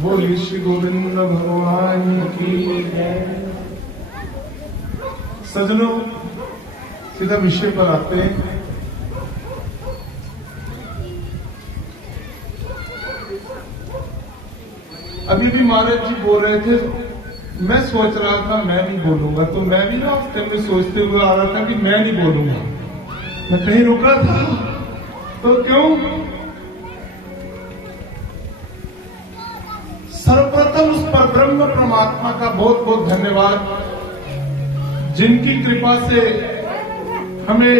बोलिए श्री गोविंद भगवान की जय। सज्जनों, सीधा विषय पर आते हैं। अभी भी महाराज जी बोल रहे थे, मैं सोच रहा था मैं नहीं बोलूंगा, तो मैं भी ना हफ्ते में सोचते हुए आ रहा था कि मैं नहीं बोलूंगा। मैं कहीं रुका था तो क्यों? सर्वप्रथम उस पर ब्रह्म परमात्मा का बहुत बहुत धन्यवाद, जिनकी कृपा से हमें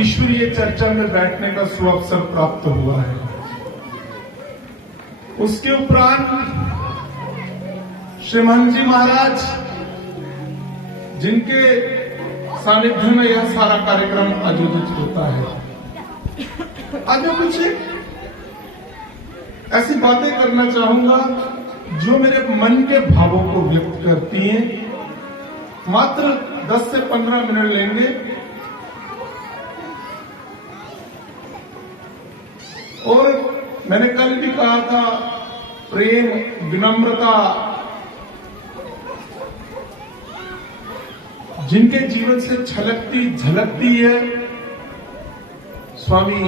ईश्वरीय चर्चा में बैठने का सुअवसर प्राप्त हुआ है। उसके उपरांत श्रीमान जी महाराज, जिनके सानिध्य में यह सारा कार्यक्रम आयोजित होता है। आज मैं कुछ ऐसी बातें करना चाहूंगा जो मेरे मन के भावों को व्यक्त करती हैं। मात्र 10 से 15 मिनट लेंगे। और मैंने कल भी कहा था, प्रेम, विनम्रता जिनके जीवन से झलकती है, स्वामी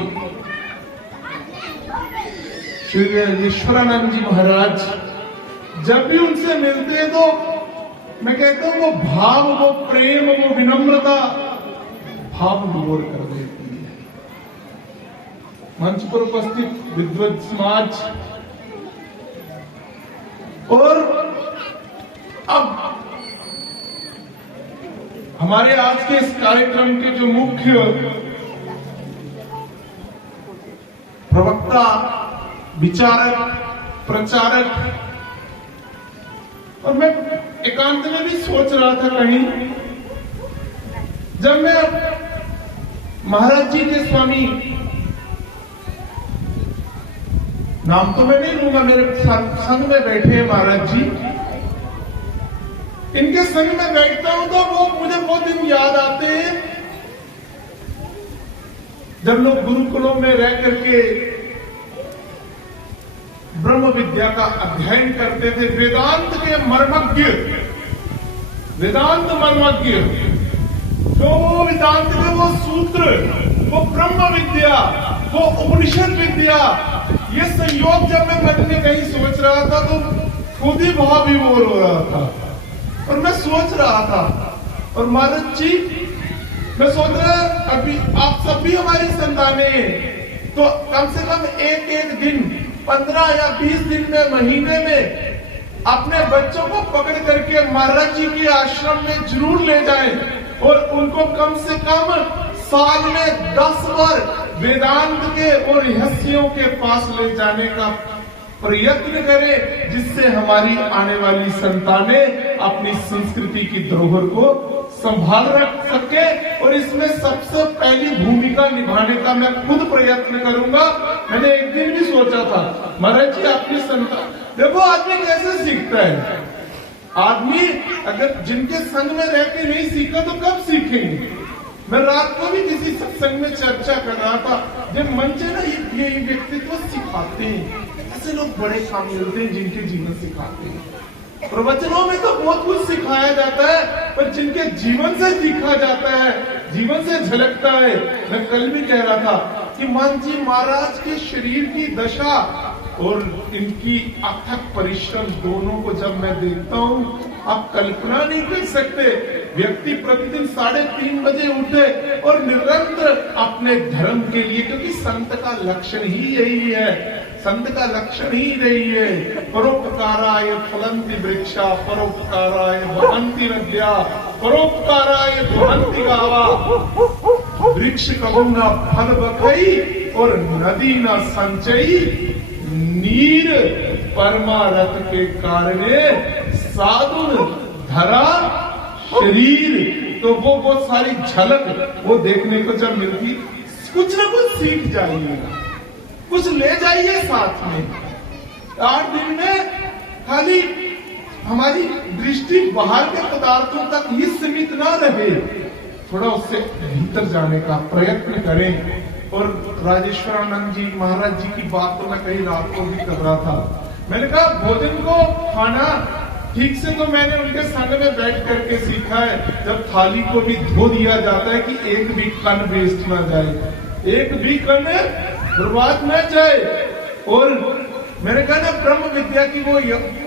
श्री ईश्वरानंद जी महाराज, जब भी उनसे मिलते हैं तो मैं कहता हूं वो भाव, वो प्रेम, वो विनम्रता भाव विभोर कर देती है। मंच पर उपस्थित विद्वत समाज, और अब हमारे आज के इस कार्यक्रम के जो मुख्य प्रवक्ता, विचारक, प्रचारक, और मैं एकांत में भी सोच रहा था कहीं, जब मैं महाराज जी के स्वामी, नाम तो मैं नहीं लूंगा, मेरे संग में बैठे हैं महाराज जी, इनके संग में बैठता हूं तो वो मुझे वो दिन याद आते हैं जब लोग गुरुकुलों में रह करके ब्रह्म विद्या का अध्ययन करते थे। वेदांत के मर्मज्ञ, वेदांत मर्मज्ञ, जो वो वेदांत के वो सूत्र, वो ब्रह्म विद्या, वो उपनिषद विद्या, ये संयोग जब मैं मन में कहीं सोच रहा था तो खुद ही भाव विभोर हो रहा था। और मैं सोच रहा था, और महाराज जी, मैं सोच रहा, अभी आप सभी हमारी संतानें हैं, तो कम से कम एक दिन, 15 या 20 दिन में, महीने में अपने बच्चों को पकड़ करके महाराज जी के आश्रम में जरूर ले जाएं, और उनको कम से कम साल में 10 बार वेदांत के और रहस्यों के पास ले जाने का प्रयत्न करें, जिससे हमारी आने वाली संतानें अपनी संस्कृति की धरोहर को संभाल रख सके। और इसमें सबसे पहली भूमिका निभाने का मैं खुद प्रयत्न करूंगा। मैंने एक दिन भी सोचा था, महाराज जी आपकी संतान, देखो आदमी कैसे सीखता है। आदमी अगर जिनके संग में रह के नहीं सीखा तो कब सीखेंगे। मैं रात को भी किसी सत्संग में चर्चा कर रहा था, जब मंचे ना ये व्यक्तित्व सिखाते हैं, ऐसे लोग बड़े काम मिलते हैं जिनके जीवन सिखाते हैं। प्रवचनों में तो बहुत कुछ सिखाया जाता है, पर जिनके जीवन से सीखा जाता है, जीवन से झलकता है। मैं कल भी कह रहा था कि मान जी महाराज के शरीर की दशा और इनकी अथक परिश्रम दोनों को जब मैं देखता हूँ, आप कल्पना नहीं कर सकते। व्यक्ति प्रतिदिन 3:30 बजे उठे और निरंतर अपने धर्म के लिए, क्योंकि संत का लक्षण ही यही है, संत का लक्षण ही रही है, परोपकाराय फलंति वृक्षा, परोपकाराय वहन्ति नद्या, परोपकाराय वहन्ति गावा। वृक्ष कबू न फल बखई और नदी न संचयी, नीर परमारथ के कारणे साधुन धरा शरीर। तो वो सारी झलक वो देखने को जब मिलती, कुछ न कुछ सीख जाइएगा, कुछ ले जाइए साथ में। 8 दिन में खाली हमारी दृष्टि बाहर के पदार्थों तक ही सीमित ना रहे, थोड़ा उससे भीतर जाने का प्रयत्न करें। और राजेश्वरानंद जी महाराज जी की बात तो मैं कई रात को भी कर रहा था, मैंने कहा भोजन को खाना ठीक से तो मैंने उनके सामने में बैठ करके सीखा है, जब थाली को भी धो दिया जाता है कि एक भी कण वेस्ट ना जाए, एक भी कण बर्बाद न जाए। और मैंने कहा ना ब्रह्म विद्या की वो,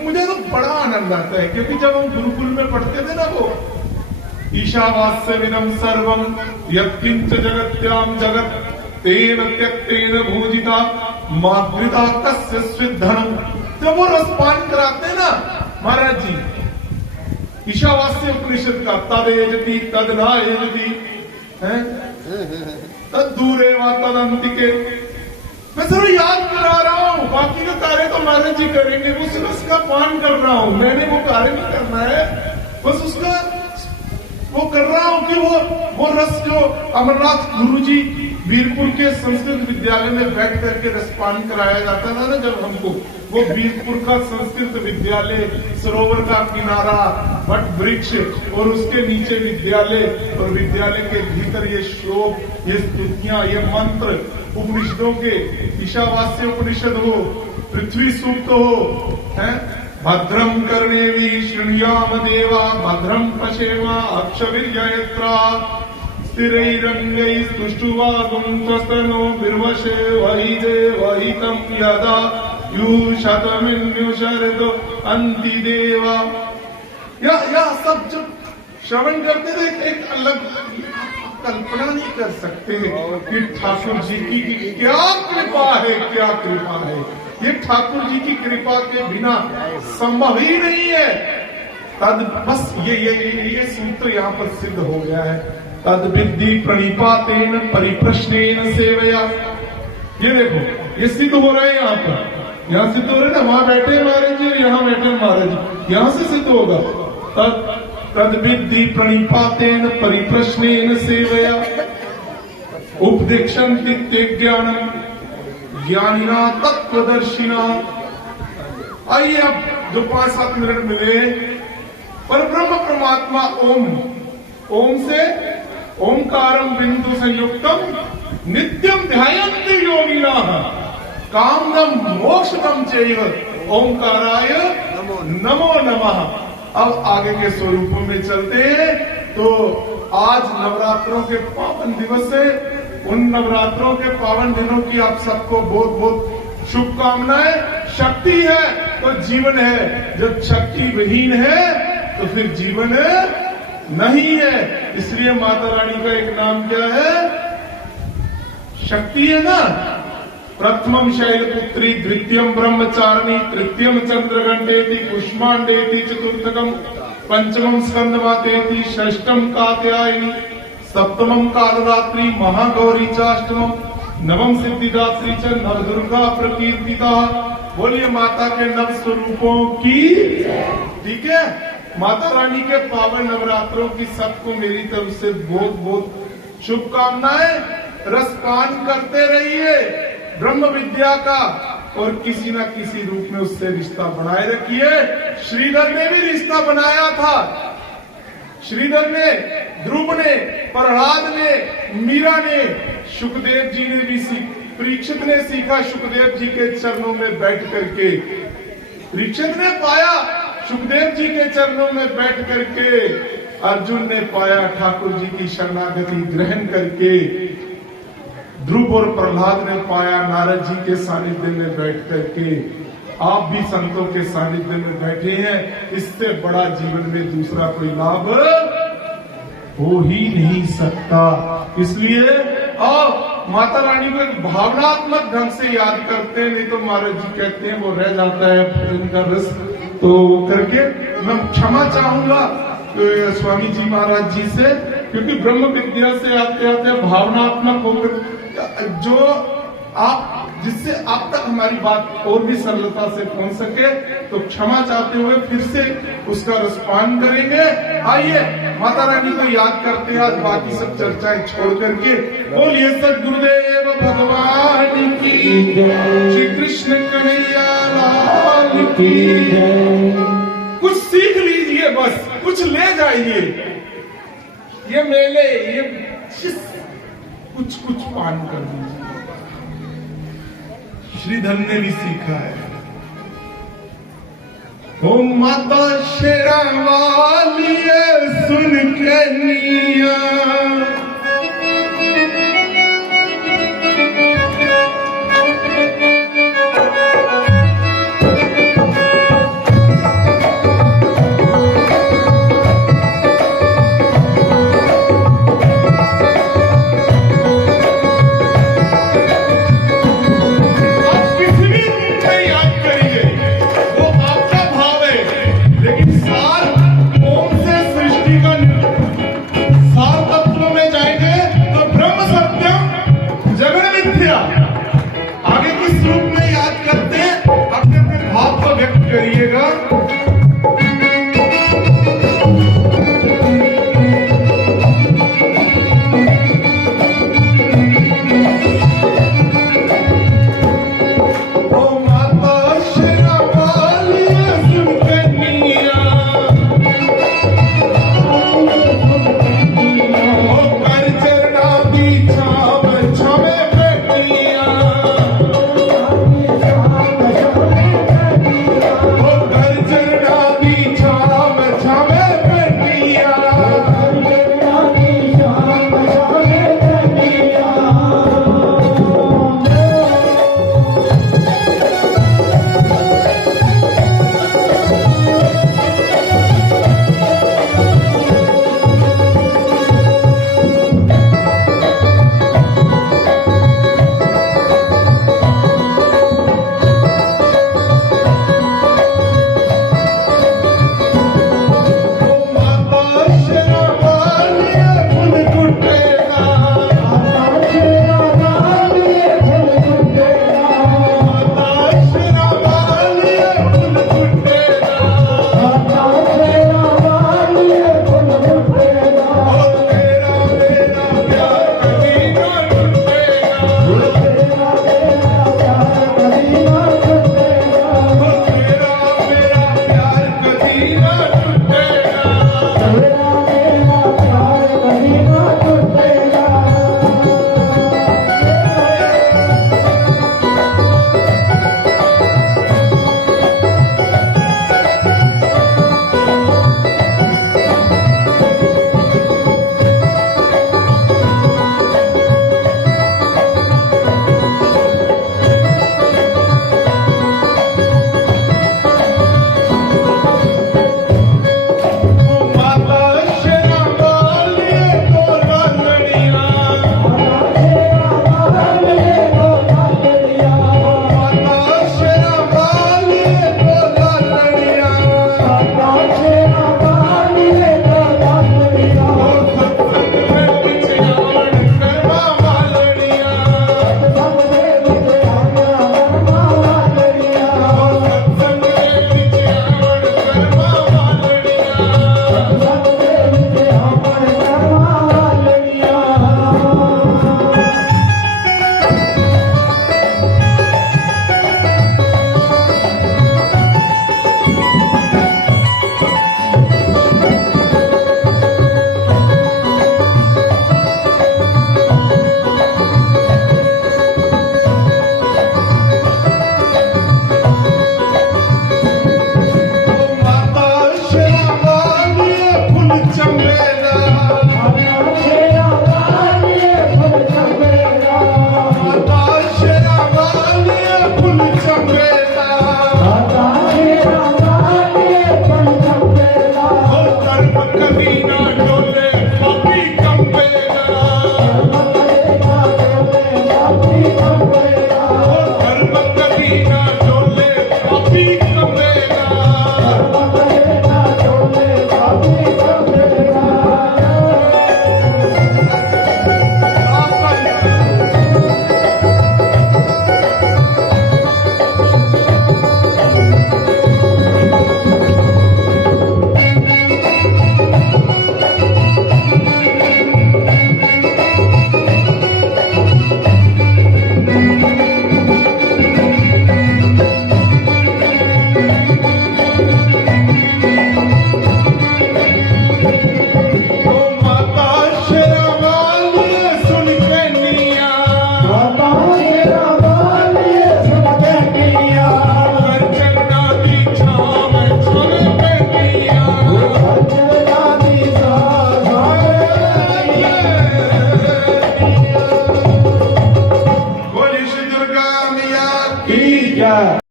मुझे तो बड़ा आनंद आता है, क्योंकि जब हम गुरुकुल में पढ़ते थे ना, वो ईशावास्य विनम सर्वम यत्किंच जगत्याम जगत तेन त्यक्तेन भूजिता मातृता कस्य स्विद्धनम। जब वो रसपान कराते हैं ना महाराज जी ईशावास्य उपनिषद का, तद एजति तद न एजति तद दूरे व तद अंतिके, मैं सिर्फ याद करा रहा हूँ, बाकी का कार्य तो महाराज जी करेंगे। उस रस का पान कर रहा हूँ, मैंने वो कार्य नहीं करना है, बस उसका वो कर रहा हूँ कि वो रस जो अमरनाथ गुरुजी वीरपुर के संस्कृत विद्यालय में बैठ करके रसपान कराया जाता था ना जब हमको, वो वीरपुर का संस्कृत विद्यालय, सरोवर का किनारा, वट वृक्ष और उसके नीचे विद्यालय, और विद्यालय के भीतर ये श्लोक, ये स्तुतियां, ये मंत्र उपनिषदों के, ईशावास्य उपनिषद हो, पृथ्वी सूक्त हो, है भद्रम कर्णेवी शृणुयाम देवा भद्रम पश्येम अक्षवीर्ययत्रा स्थिरैरङ्गैः स्तुष्टुवागुं त्वस्तनो बिर्वशे वहि देवहितं यदा युषतमिन्युषरतो अन्ति देवा। या सब जब श्रवण करते थे एक अलग कल्पना नहीं कर सकते कि ठाकुर जी की क्या कृपा है, क्या कृपा है। ये ठाकुर जी की कृपा के बिना संभव ही नहीं है। तद बस ये सूत्र यहाँ पर सिद्ध हो गया है। तद विद्धि प्रणिपातेन परिप्रश्नेन सेवया। ये देखो ये सिद्ध हो रहा है यहाँ पर, यहाँ सिद्ध हो रहा है ना, वहां बैठे महाराज जी, यहाँ बैठे महाराज जी, यहाँ से सिद्ध होगा। तद विद्धि प्रणिपातेन परिप्रश्नेन सेवया उपदेक्षन्ति ते ज्ञानम ज्ञानिना तत्वदर्शिना। आइए अब जो 5-7 मिनट मिले, पर ब्रह्म परमात्मा ओम से ओंकारम बिंदु संयुक्तम नित्यम ध्यायन्ति योगिनाः कामदम मोक्षदम चैव ओंकाराय नमो नमः। अब आगे के स्वरूपों में चलते हैं। तो आज नवरात्रों के पावन दिवस है, उन नवरात्रों के पावन दिनों की आप सबको बहुत बहुत शुभकामनाएं। शक्ति है तो जीवन है, जब शक्ति विहीन है तो फिर जीवन नहीं है। इसलिए माता रानी का एक नाम क्या है? शक्ति है ना। प्रथमम शैलपुत्री, द्वितीयम ब्रह्मचारिणी, तृतीयम चंद्रघंटेति, कुष्मांडेति, चतुर्थकम पंचमम स्कंदमातेति, षष्ठम कात्यायनी, सप्तमम कालरात्रि, महागौरी चाष्टमम, नवम सिद्धिदात्री च नवदुर्गा प्रकीर्तिता। बोलिए माता के नव स्वरूपों की। ठीक है, माता रानी के पावन नवरात्रों की सबको मेरी तरफ से बहुत बहुत शुभकामनाएं। रसपान करते रहिए ब्रह्म विद्या का, और किसी न किसी रूप में उससे रिश्ता बनाए रखिए। श्रीधर ने भी रिश्ता बनाया था। श्रीधर ने, ध्रुव ने, प्रहलाद ने, मीरा ने, सुखदेव जी ने भी परीक्षित ने सीखा सुखदेव जी के चरणों में बैठ करके। परीक्षित ने पाया सुखदेव जी के चरणों में बैठ करके। अर्जुन ने पाया ठाकुर जी की शरणागति ग्रहण करके। ध्रुव और प्रहलाद ने पाया नारद जी के सानिध्य में बैठ करके। आप भी संतों के सानिध्य में बैठे हैं, इससे बड़ा जीवन में दूसरा कोई लाभ हो ही नहीं सकता। इसलिए और माता रानी को एक भावनात्मक ढंग से याद करते हैं, नहीं तो महाराज जी कहते हैं वो रह जाता है भजन का रस। तो करके मैं क्षमा चाहूंगा स्वामी जी महाराज जी से, क्योंकि ब्रह्म विद्या से आते आते भावनात्मक होकर जो आप, जिससे आप तक हमारी बात और भी सरलता से पहुंच सके, तो क्षमा चाहते हुए फिर से उसका रसपान करेंगे। आइए माता रानी को याद करते हैं, आज बाकी सब चर्चाएं छोड़ करके। बोलिए सद्गुरुदेव भगवान की, श्री कृष्ण कन्हैया लाल की। कुछ सीख लीजिए, बस कुछ ले जाइए। ये मेले, ये कुछ पान कर दीजिए। श्रीधर ने भी सीखा है, ओ माता शेरा वाली सुन के निया